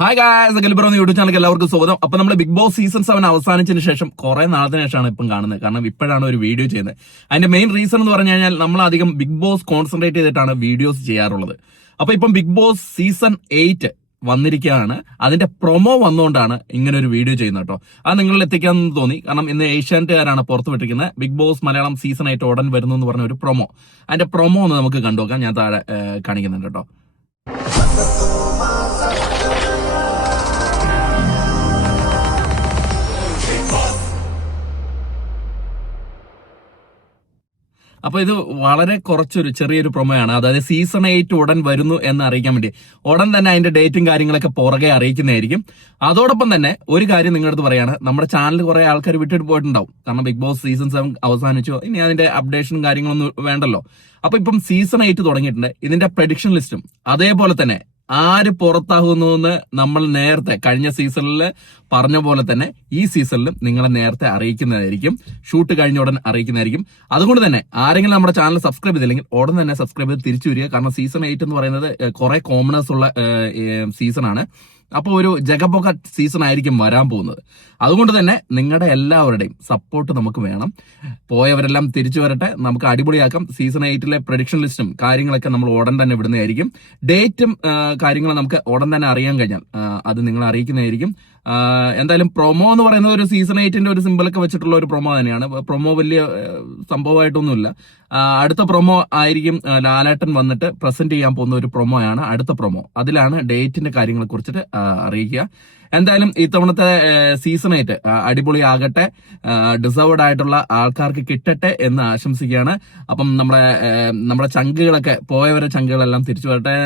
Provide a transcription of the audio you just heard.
Hi guys, ഗൽബ്രോ YouTube ചാനലിലേക്ക് എല്ലാവർക്കും സ്വാഗതം. അപ്പൊ നമ്മൾ ബിഗ് ബോസ് സീസൺ 7 അവസാനിച്ചതിന് ശേഷം കുറെ നാളത്തിന് ശേഷമാണ് ഇപ്പം കാണുന്നത്. കാരണം ഇപ്പോഴാണ് ഒരു വീഡിയോ ചെയ്യുന്നത്. അതിന്റെ മെയിൻ റീസൺ എന്ന് പറഞ്ഞു കഴിഞ്ഞാൽ നമ്മൾ അധികം ബിഗ് ബോസ് കോൺസെൻട്രേറ്റ് ചെയ്തിട്ടാണ് വീഡിയോസ് ചെയ്യാറുള്ളത്. അപ്പൊ ഇപ്പം ബിഗ് ബോസ് സീസൺ 8 വന്നിരിക്കുകയാണ്. അതിന്റെ പ്രൊമോ വന്നുകൊണ്ടാണ് ഇങ്ങനെ ഒരു വീഡിയോ ചെയ്യുന്നത് കേട്ടോ. അത് നിങ്ങളിൽ എത്തിക്കാമെന്ന് തോന്നി. കാരണം ഇന്ന് ഏഷ്യാനെറ്റുകാരാണ് പുറത്തുവിട്ടിരിക്കുന്നത് ബിഗ് ബോസ് മലയാളം സീസൺ 8 ഉടൻ വരുന്നു എന്ന് പറഞ്ഞ ഒരു പ്രൊമോ. അതിന്റെ പ്രൊമോ ഒന്ന് നമുക്ക് കണ്ടുനോക്കാം. ഞാൻ താഴെ കാണിക്കുന്നുണ്ട് കേട്ടോ. അപ്പൊ ഇത് വളരെ കുറച്ചൊരു ചെറിയൊരു പ്രൊമോയാണ്. അതായത് സീസൺ 8 ഉടൻ വരുന്നു എന്ന് അറിയിക്കാൻ വേണ്ടി ഉടൻ തന്നെ അതിന്റെ ഡേറ്റും കാര്യങ്ങളൊക്കെ പുറകെ അറിയിക്കുന്നതായിരിക്കും. അതോടൊപ്പം തന്നെ ഒരു കാര്യം നിങ്ങളുടെ അടുത്ത് പറയാണ്, നമ്മുടെ ചാനൽ കുറെ ആൾക്കാർ വിട്ടിട്ട് പോയിട്ടുണ്ടാവും. കാരണം ബിഗ് ബോസ് സീസൺ 7 അവസാനിച്ചു, ഇനി അതിന്റെ അപ്ഡേഷനും കാര്യങ്ങളൊന്നും വേണ്ടല്ലോ. അപ്പൊ ഇപ്പം സീസൺ 8 തുടങ്ങിയിട്ടുണ്ട്. ഇതിന്റെ പ്രഡിക്ഷൻ ലിസ്റ്റും അതേപോലെ തന്നെ ആര് പുറത്താകുന്നു എന്ന് നമ്മൾ നേരത്തെ കഴിഞ്ഞ സീസണിൽ പറഞ്ഞ പോലെ തന്നെ ഈ സീസണിലും നിങ്ങളെ നേരത്തെ അറിയിക്കുന്നതായിരിക്കും. ഷൂട്ട് കഴിഞ്ഞ ഉടൻ അറിയിക്കുന്നതായിരിക്കും. അതുകൊണ്ട് തന്നെ ആരെങ്കിലും നമ്മുടെ ചാനൽ സബ്സ്ക്രൈബ് ചെയ്തില്ലെങ്കിൽ ഉടൻ തന്നെ സബ്സ്ക്രൈബ് ചെയ്ത് തിരിച്ചു വരിക. കാരണം സീസൺ 8 എന്ന് പറയുന്നത് കുറെ കോമണേഴ്സ് ഉള്ള സീസണാണ്. അപ്പോൾ ഒരു ജഗബൊക സീസൺ ആയിരിക്കും വരാൻ പോകുന്നത്. അതുകൊണ്ട് തന്നെ നിങ്ങളുടെ എല്ലാവരുടെയും സപ്പോർട്ട് നമുക്ക് വേണം. പോയവരെല്ലാം തിരിച്ചു വരട്ടെ, നമുക്ക് അടിപൊളിയാക്കാം. സീസൺ 8 പ്രഡിക്ഷൻ ലിസ്റ്റും കാര്യങ്ങളൊക്കെ നമ്മൾ ഉടൻ തന്നെ വിടുന്നതായിരിക്കും. ഡേറ്റും കാര്യങ്ങളും നമുക്ക് ഉടൻ തന്നെ അറിയാൻ കഴിഞ്ഞാൽ അത് നിങ്ങൾ അറിയിക്കുന്നതായിരിക്കും. എന്തായാലും പ്രൊമോ എന്ന് പറയുന്നത് ഒരു സീസൺ 8 ഒരു സിമ്പിളൊക്കെ വെച്ചിട്ടുള്ള ഒരു പ്രൊമോ തന്നെയാണ്. പ്രൊമോ വലിയ സംഭവമായിട്ടൊന്നുമില്ല. അടുത്ത പ്രൊമോ ആയിരിക്കും ലാലേട്ടൻ വന്നിട്ട് പ്രസന്റ് ചെയ്യാൻ പോകുന്ന ഒരു പ്രൊമോയാണ് അടുത്ത പ്രൊമോ. അതിലാണ് ഡേറ്റിന്റെ കാര്യങ്ങളെ കുറിച്ചിട്ട് അറിയിക്കുക. എന്തായാലും ഇത്തവണത്തെ സീസൺ 8 അടിപൊളിയാകട്ടെ, ഡിസേർവ്ഡ് ആയിട്ടുള്ള ആൾക്കാർക്ക് കിട്ടട്ടെ എന്ന് ആശംസിക്കുകയാണ്. അപ്പം നമ്മുടെ ചങ്കുകളൊക്കെ പോയവരെ ചങ്കുകളെല്ലാം തിരിച്ചു വരട്ടെ.